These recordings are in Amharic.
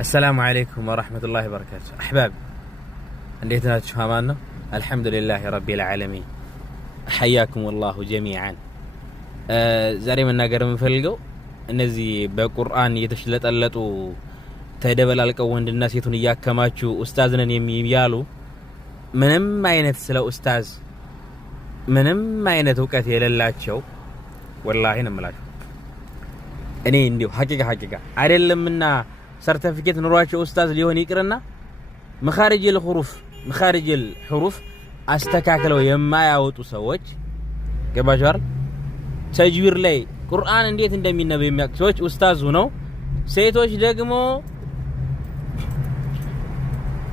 السلام عليكم ورحمة الله وبركاته. أحباب انديتنا تشهمانا الحمد لله رب العالمين. حياكم الله جميعا. زاري من ناقر مفلقو እነዚህ በቁርአን የተሽለጠለጡ ተደበላልቀው ወንድ እና ሴቱን ያከማቹ ኡስታዝ ነን የሚያሉ ምንም አይነት ስለ ኡስታዝ ምንም አይነት ዕውቀት የሌላቸው ወላሂ ነው የምላችሁ። እኔ እንዲሁ ሐቂቃ አይደለምና ሰርቲፊኬት ኑሯቸው ኡስታዝ ሊሆን ይቅርና መኻሪጅ الحروف አስተካክለው የማያወጡ ሰዎች ገባችሁ አይደል? ተጅዊር ላይ ቁርአን እንዴት እንደሚነበብ የሚያውቁ ሰዎች ኡስታዝ ነው። ሴቶች ደግሞ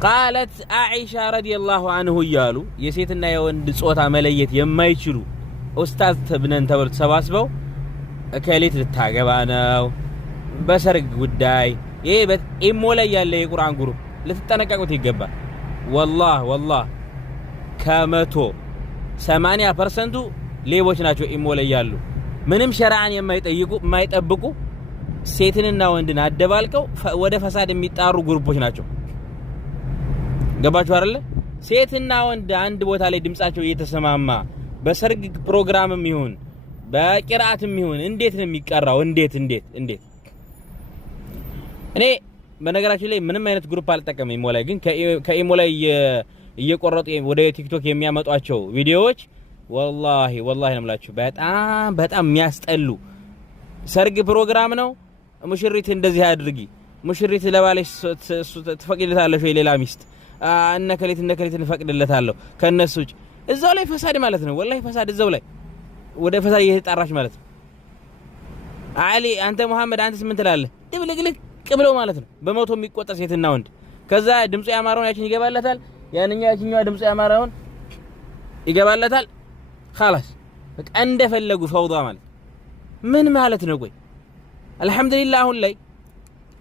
قالت عائشة رضي الله عنه እያሉ የሴትና የወንድ ጾታ መለየት የማይችሉ ኡስታዝ ተብነን ተብለው ተሰባስበው እከሌት ልታገባ ነው በሰርግ ጉዳይ ይሄ በኢሞ ላይ ያለ የቁርአን ግሩፕ ልትጠነቀቁት ይገባል። والله ከመቶ 80% ሌቦች ናቸው ኢሞ ላይ ያሉ ምንም ሸራዓን የማይጠብቁ ሴትንና ወንድን አደባልቀው ወደ ፈሳድ የሚጣሩ ግሩፖች ናቸው። ገባችሁ አይደል? ሴትና ወንድ አንድ ቦታ ላይ ድምጻቸው እየተሰማማ በሰርግ ፕሮግራምም ይሁን በቂራአትም ይሁን እንዴት ነው የሚቀራው? እንዴት እኔ በነገራችን ላይ ምንም አይነት ግሩፕ አልጠቀምም። ኢሞ ላይ ግን ከኢሞ ላይ እየቆረጡ ወደ ቲክቶክ የሚያመጧቸው ቪዲዮዎች والله ነው የምላችሁ በጣም የሚያስጠሉ። ሰርግ ፕሮግራም ነው። ሙሽሪት እንደዚህ አድርጊ፣ ሙሽሪት ለባለሽ ትፈቅድለታለሽ ወይ ሌላ ሚስት እነከሌት እንፈቅድለታለሁ ከነሱ ውጭ እዛው ላይ ፈሳድ ማለት ነው። والله ፈሳድ እዛው ላይ ወደ ፈሳድ እየተጣራሽ ማለት ነው። አሊ አንተ መሐመድ አንተስ ምን ትላለህ? ድብልቅልቅ ብለው ማለት ነው። በመቶ የሚቆጠር ሴትና ወንድ ከዛ ድምጹ ያማረውን ያችን ይገባለታል፣ ያችኛዋ ድምጹ ያማረውን ይገባለታል። خلاص በቃ እንደፈለጉ ፈውዳ ማለት ምን ማለት ነው? ቆይ አልহামዱሊላህ አሁን ላይ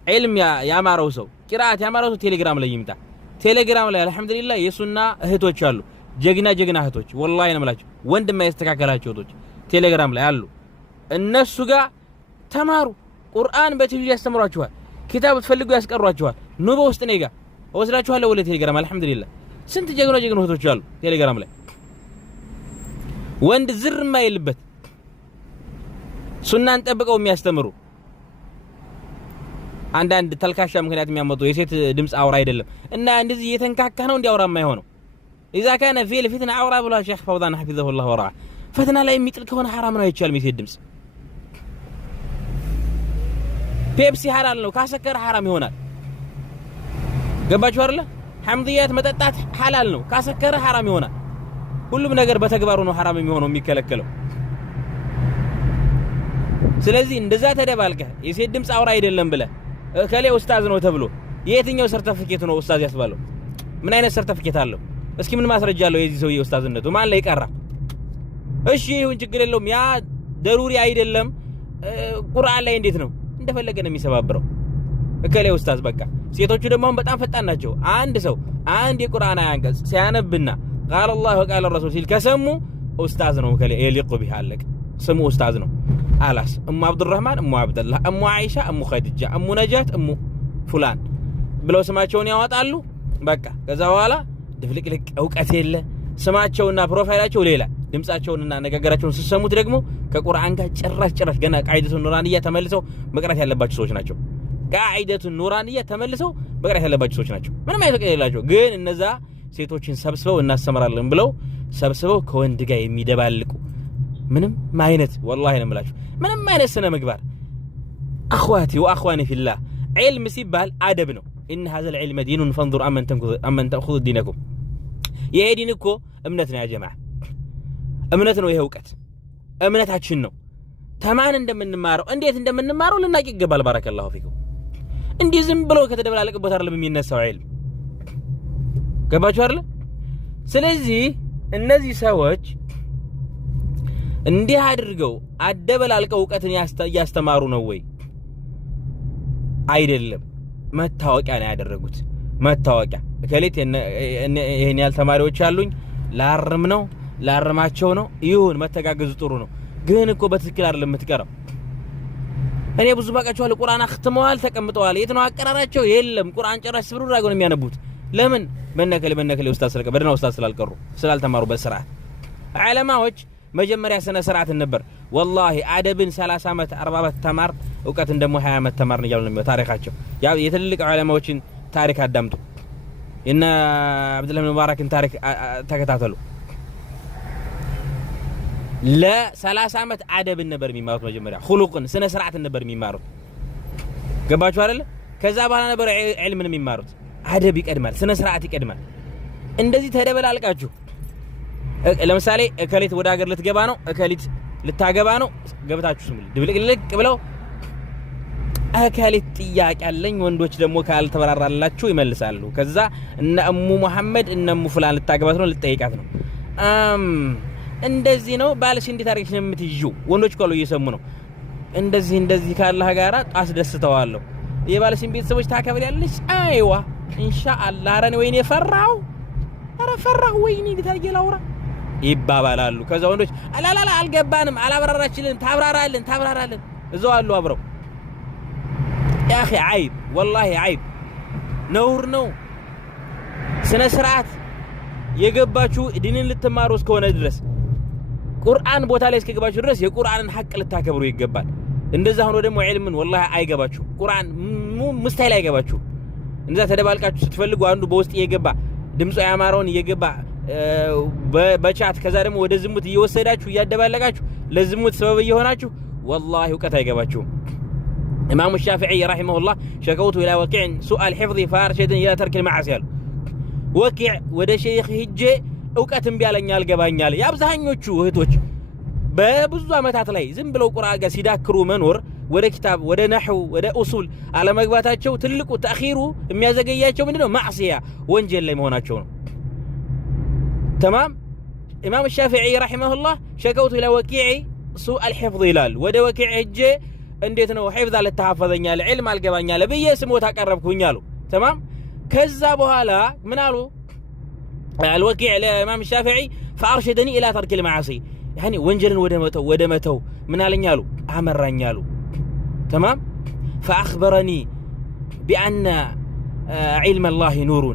ዒልም ያማረው ሰው ቂራአት ያማረው ሰው ቴሌግራም ላይ ይምጣ። ቴሌግራም ላይ አልহামዱሊላህ የሱና እህቶች አሉ፣ ጀግና እህቶች ወላሂ ነው የምላችሁ። ወንድ የማይስተካከላቸው እህቶች ቴሌግራም ላይ አሉ። እነሱ ጋር ተማሩ። ቁርአን በቲቪ ያስተምሯችኋል፣ ኪታብ ትፈልጉ ያስቀሯችኋል። ኑ በውስጥ ነኝ ጋር ወስዳችኋለሁ ወለ ቴሌግራም። አልহামዱሊላህ ስንት ጀግና እህቶች አሉ ቴሌግራም ላይ ወንድ ዝር ማይልበት ሱናን ጠብቀው የሚያስተምሩ አንዳንድ ተልካሻ ምክንያት የሚያመጡ የሴት ድምጽ አውራ አይደለም እና እንደዚህ እየተንካካ ነው እንዲያውራ የማይሆነው اذا كان في الفتنه اورا ብሏል ሼክ ፈውዛን حفظه الله ورعاه። ፈተና ላይ የሚጥል ከሆነ حرام ነው አይቻልም። የሴት ድምጽ ፔፕሲ حلال ነው፣ ካሰከረ حرام ይሆናል። ገባችሁ አይደል? ሐምድያት መጠጣት حلال ነው፣ ካሰከረ حرام ይሆናል። ሁሉም ነገር በተግባሩ ነው حرام የሚሆነው የሚከለከለው። ስለዚህ እንደዛ ተደባልቀ የሴት ድምጽ አውራ አይደለም ብለ ከሌ ኡስታዝ ነው ተብሎ የትኛው ሰርቲፊኬት ነው ኡስታዝ ያስባለው? ምን አይነት ሰርቲፊኬት አለው? እስኪ ምን ማስረጃ አለው የዚህ ሰው የኡስታዝነቱ? ማን ላይ ቀራ? እሺ ይሁን ችግር የለውም። ያ ደሩሪ አይደለም። ቁርአን ላይ እንዴት ነው እንደፈለገ ነው የሚሰባብረው ከሌ ኡስታዝ በቃ። ሴቶቹ ደግሞ በጣም ፈጣን ናቸው። አንድ ሰው አንድ የቁርአን አንቀጽ ሲያነብና قال الله وقال الرسول ሲል ከሰሙ ኡስታዝ ነው ከሌ يليق به አለቅ ስሙ ኡስታዝ ነው አላስ። እሙ አብዱራህማን፣ እሙ አብደላህ፣ እሙ አይሻ፣ እሙ ኸዲጃ፣ እሙ ነጃት፣ እሙ ፉላን ብለው ስማቸውን ያወጣሉ። በቃ ከዛ በኋላ ድፍልቅልቅ ዕውቀት የለ። ስማቸውና ፕሮፋይላቸው ሌላ፣ ድምጻቸውንና አነጋገራቸውን ሲሰሙት ደግሞ ከቁርአን ጋር ጭራሽ ገና ቃዒደቱን ኑራንያ ተመልሰው መቅራት ያለባቸው ሰዎች ናቸው። ቃዒደቱን ኑራንያ ተመልሰው መቅራት ያለባቸው ሰዎች ናቸው። ምንም አይተቀየላቸው። ግን እነዛ ሴቶችን ሰብስበው እናስተምራለን ብለው ሰብስበው ከወንድ ጋር የሚደባልቁ ምንም አይነት والله ነው የምላችሁ ምንም አይነት ስነ ምግባር اخواتي واخواني في الله علم ሲባል አደብ ነው። ان هذا العلم دين فانظر امن تاخذ دينكم የዲን እኮ እምነት ነው ያ ጀማዓ፣ እምነት ነው። ይሄ ዕውቀት እምነታችን ነው። ተማን እንደምንማረው እንዴት እንደምንማረው ልናቅ ይገባል። ባረከላሁ ፊኩም። እንዲህ ዝም ብሎ ከተደበላለቀበት አይደለም የሚነሳው ዒልም። ገባችሁ አይደል? ስለዚህ እነዚህ ሰዎች እንዲህ አድርገው አደበላልቀው ዕውቀትን ያስተማሩ ነው ወይ? አይደለም። መታወቂያ ነው ያደረጉት። መታወቂያ ከሌት ይሄን ያህል ተማሪዎች አሉኝ ላርም ነው ላርማቸው ነው ይሁን፣ መተጋገዙ ጥሩ ነው። ግን እኮ በትክክል አይደለም የምትቀረው። እኔ ብዙ ባቃቸዋል ቁርአን አختመዋል ተቀምጠዋል የት ነው አቀራራቸው የለም ቁርአን ጨራሽ ስብሩ ራገው ነው የሚያነቡት ለምን በነከለ ኡስታዝ ስለቀ በደና ኡስታዝ ስላልቀሩ ስላልተማሩ በስርዓት ዑለማዎች መጀመሪያ ስነ ስርዓት ነበር والله አደብን 30 አመት 40 አመት ተማር ዕውቀትን ደግሞ 20 አመት ተማር ነው ያለው ታሪካቸው ያ የትልልቅ ዑለማዎችን ታሪክ አዳምጡ እና አብዱላህ ኢብኑ ሙባረክን ታሪክ ተከታተሉ ለ30 አመት አደብን ነበር የሚማሩት መጀመሪያ خلقን ስነ ስርዓትን ነበር የሚማሩት ገባችሁ አይደል ከዛ በኋላ ነበር ዒልምን የሚማሩት አደብ ይቀድማል ስነ ስርዓት ይቀድማል እንደዚህ ተደበላልቃችሁ ለምሳሌ እከሊት ወደ ሀገር ልትገባ ነው እከሊት ልታገባ ነው ገብታችሁ ስሙ ድብልቅልቅ ብለው እከሊት ጥያቄ አለኝ ወንዶች ደግሞ ካልተበራራላችሁ ይመልሳሉ ከዛ እነ እሙ መሐመድ እነ እሙ ፍላን ልታገባት ነው ልትጠይቃት ነው እንደዚህ ነው ባልሽ እንዴት አርገሽ ነው የምትይዩ ወንዶች ካሉ እየሰሙ ነው እንደዚህ ካላህ ጋራ አስደስተዋለሁ የባልሽን ቤተሰቦች ታከብሪያለሽ አይዋ ኢንሻአላህ አረን ወይኔ ፈራው ወይኔ ልታየላውራ ይባባላሉ ከዛ ወንዶች አላላላ አልገባንም አላበራራችልን ታብራራልን እዛው አሉ አብረው يا اخي عيب والله عيب ነውር ነው ስነ ስርዓት የገባችሁ ዲንን ልትማሩ እስከሆነ ድረስ ቁርአን ቦታ ላይ እስከገባችሁ ድረስ የቁርአንን ሐቅ ልታከብሩ ይገባል እንደዛ ሆኖ ደግሞ ዒልምን والله አይገባችሁ ቁርአን ሙስታይል አይገባችሁ እንደዛ ተደባልቃችሁ ስትፈልጉ አንዱ በውስጥ እየገባ ድምጹ ያማረውን እየገባ በቻት ከዛ ደግሞ ወደ ዝሙት እየወሰዳችሁ እያደባለቃችሁ ለዝሙት ሰበብ እየሆናችሁ والله ዕውቀት አይገባችሁም ኢማሙ ሻፊዒ رحمه الله شكوت الى وكيع سوء الحفظ فارشدني الى ترك المعاصي ወኪዕ ወደ ሼኽ ሂጄ ዕውቀትም ቢያለኛል ገባኛል ያብዛኞቹ እህቶች በብዙ አመታት ላይ ዝም ብለው ቁርአን ጋር ሲዳክሩ መኖር ወደ ኪታብ ወደ ነህው ወደ ኡሱል አለመግባታቸው ትልቁ ተአኺሩ የሚያዘገያቸው ምንድነው ማዕሲያ ወንጀል ላይ መሆናቸው ነው تمام امام الشافعي رحمه الله شكوت الى وكيع سوء الحفظ ይላል ወደ ወኪዕ ሂጄ እንዴት ነው ሒፍዝ አልተሐፈዘኛል ዒልም አልገባኛል በየ ስሞታ ቀረብኩኝ አሉ تمام ከዛ በኋላ ምን አሉ الوكيع ለኢማም الشافعي فارشدني الى ترك المعاصي يعني ወንጀልን ወደ መተው ምን አለኛሉ አመራኛሉ تمام فاخبرني بان علم الله نور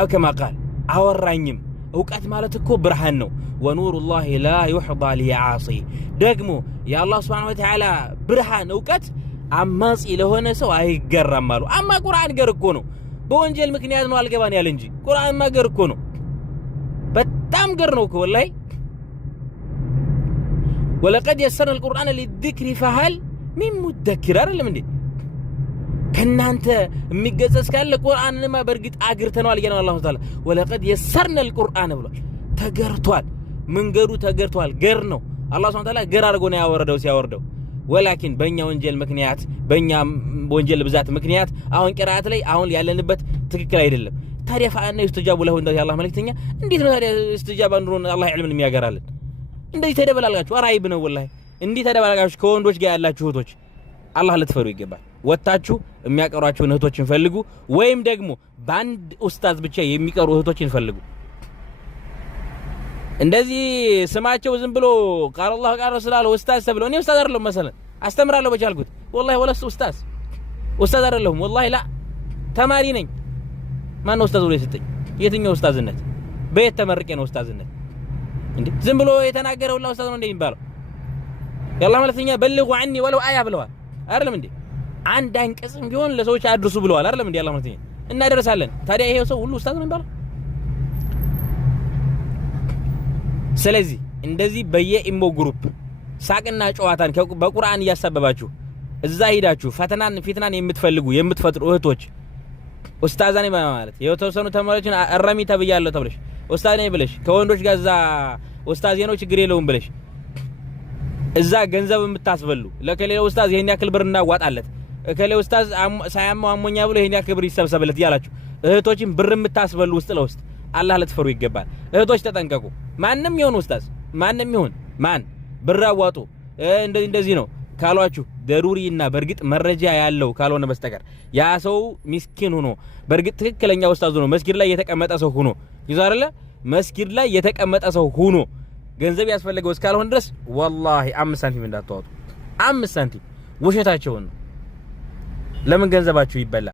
او كما قال አወራኝም ዕውቀት ማለት እኮ ብርሃን ነው ونور الله لا يحضى لعاصي ደግሞ የአላህ Subhanahu Wa Ta'ala ብርሃን ዕውቀት አማጺ ለሆነ ሰው አይገራም አሉ አማ ቁርአን ገር እኮ ነው በወንጀል ምክንያት ነው አልገባን ያለ እንጂ ቁርአን ማገር እኮ ነው በጣም ገር ነው እኮ والله ولقد يسرنا القرآن للذكر فهل من مدكر አይደለም እንዴ ከናንተ የሚገጸስ ካለ ቁርአንንማ በርግጥ አግርተናል ይገናል አላህ ተዓላ ولقد يسرنا القرآن ብሏል ተገርቷል መንገዱ ተገርቷል ገር ነው አላህ Subhanahu Wa Ta'ala ገር አድርጎ ነው ያወረደው ሲያወርደው ولكن በእኛ ወንጀል ምክንያት በእኛ ወንጀል ብዛት ምክንያት አሁን ቅራአት ላይ አሁን ያለንበት ትክክል አይደለም ታዲያ ፈአና ይስተጃቡ ለሁ እንደ አላህ መልእክተኛ እንዴት ነው ታዲያ ይስተጃባ እንደሆነ አላህ ዒልምን የሚያገራልን እንደዚህ ተደበላልጋችሁ አራይብ ነው والله እንዴ ተደበላልጋችሁ ከወንዶች ጋር ያላችሁ እህቶች አላህ ልትፈሩ ይገባል ወጣችሁ የሚያቀሯችሁ እህቶችን ፈልጉ ወይም ደግሞ ባንድ ኡስታዝ ብቻ የሚቀሩ እህቶችን ፈልጉ እንደዚህ ስማቸው ዝም ብሎ ቃል አላህ ቃል ረሱል ኡስታዝ ተብለው እኔ ኡስታዝ አይደለም መሰለን አስተምራለሁ በቻልኩት والله ወለስ ኡስታዝ አይደለም والله ላ ተማሪ ነኝ ማን ነው ኡስታዝ ብሎ ይሰጠኝ የትኛው ኡስታዝነት በየት ተመርቄ ነው ኡስታዝነት እንዴ ዝም ብሎ የተናገረው ሁላ ኡስታዝ ነው እንዴ የሚባለው ያላህ መልእክተኛ በልጉ عني ወለው አያ ብለዋል አይደለም እንዴ አንድ አንቀጽም ቢሆን ለሰዎች አድርሱ ብለዋል አይደለም እንዴ ያላህ መልእክተኛ እናደርሳለን ታዲያ ይሄ ሰው ሁሉ ኡስታዝ ነው የሚባለው ስለዚህ እንደዚህ በየኢሞ ግሩፕ ሳቅና ጨዋታን በቁርአን ያሳበባችሁ እዛ ሄዳችሁ ፊትናን የምትፈጥሩ እህቶች ኡስታዝ ነኝ ማለት የተወሰኑ ተማሪዎችን አራሚ ተብያለሁ ተብለሽ ኡስታዝ ነኝ ብለሽ ከወንዶች ጋር እዛ ኡስታዝ ነው ችግር የለውም ብለሽ እዛ ገንዘብ የምታስበሉ ለከሌ ኡስታዝ ይሄን ያክል ብር እናዋጣለት ከሌ ኡስታዝ ሳያማው አሞኛ ብሎ ይሄን ያክል ብር ይሰብሰብለት ያላችሁ እህቶችን ብር የምታስበሉ ውስጥ ለውስጥ አላህ ለትፈሩ ይገባል እህቶች ተጠንቀቁ ማንንም ይሁን ኡስታዝ ማንንም ይሁን ማን ብር አዋጡ እንደዚህ ነው ካሏችሁ ደሩሪና በርግጥ መረጃ ያለው ካልሆነ በስተቀር ያ ሰው ምስኪን ሆኖ በርግጥ ትክክለኛ ኡስታዝ ነው መስጊድ ላይ የተቀመጠ ሰው ሆኖ ይዛረለ መስጊድ ላይ የተቀመጠ ሰው ሆኖ ገንዘብ ያስፈልገው እስካልሆነ ድረስ والله 5 ሳንቲም እንዳትዋጡ 5 ሳንቲም ውሸታቸውን ነው። ለምን ገንዘባችሁ ይበላል?